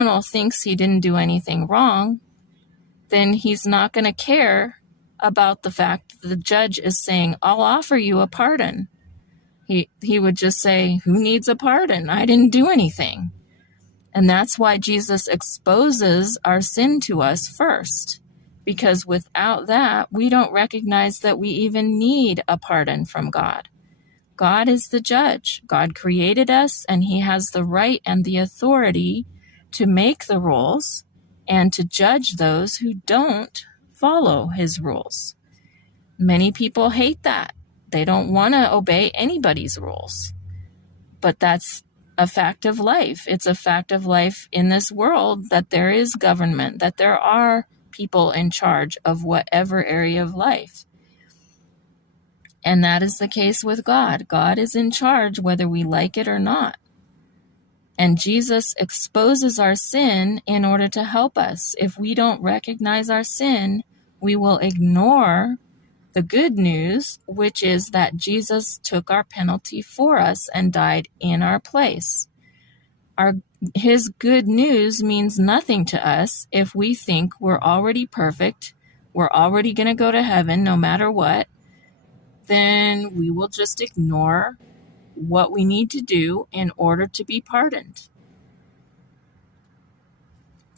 criminal thinks he didn't do anything wrong, then he's not going to care about the fact that the judge is saying, I'll offer you a pardon. He would just say, who needs a pardon? I didn't do anything. And that's why Jesus exposes our sin to us first, because without that, we don't recognize that we even need a pardon from God. God is the judge. God created us, and he has the right and the authority to make the rules and to judge those who don't follow his rules. Many people hate that. They don't want to obey anybody's rules. But that's a fact of life. It's a fact of life in this world that there is government, that there are people in charge of whatever area of life. And that is the case with God. God is in charge whether we like it or not. And Jesus exposes our sin in order to help us. If we don't recognize our sin, we will ignore the good news, which is that Jesus took our penalty for us and died in our place. His good news means nothing to us if we think we're already perfect, we're already going to go to heaven no matter what. Then we will just ignore what we need to do in order to be pardoned.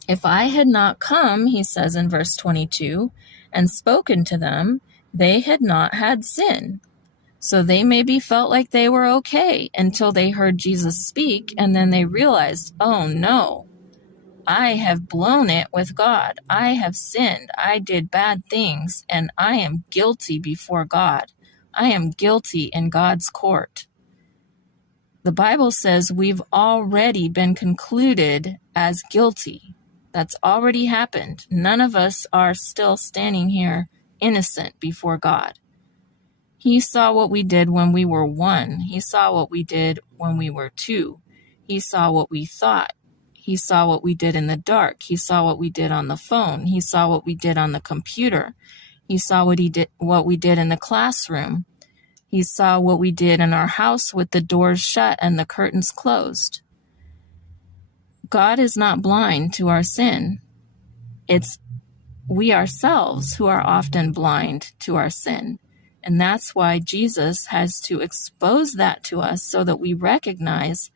If I had not come, he says in verse 22, and spoken to them, they had not had sin. So they maybe felt like they were okay until they heard Jesus speak, and then they realized, oh no, I have blown it with God. I have sinned. I did bad things, and I am guilty before God. I am guilty in God's court. The Bible says we've already been concluded as guilty. That's already happened. None of us are still standing here innocent before God. He saw what we did when we were 1. He saw what we did when we were 2. He saw what we thought. He saw what we did in the dark. He saw what we did on the phone. He saw what we did on the computer. He saw what we did in the classroom. He saw what we did in our house with the doors shut and the curtains closed. God is not blind to our sin. It's we ourselves who are often blind to our sin. And that's why Jesus has to expose that to us so that we recognize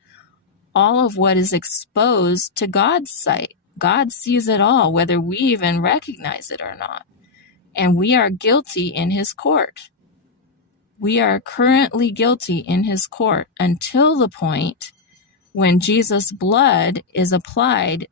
all of what is exposed to God's sight. God sees it all, whether we even recognize it or not. And we are guilty in his court. We are currently guilty in his court until the point when Jesus' blood is applied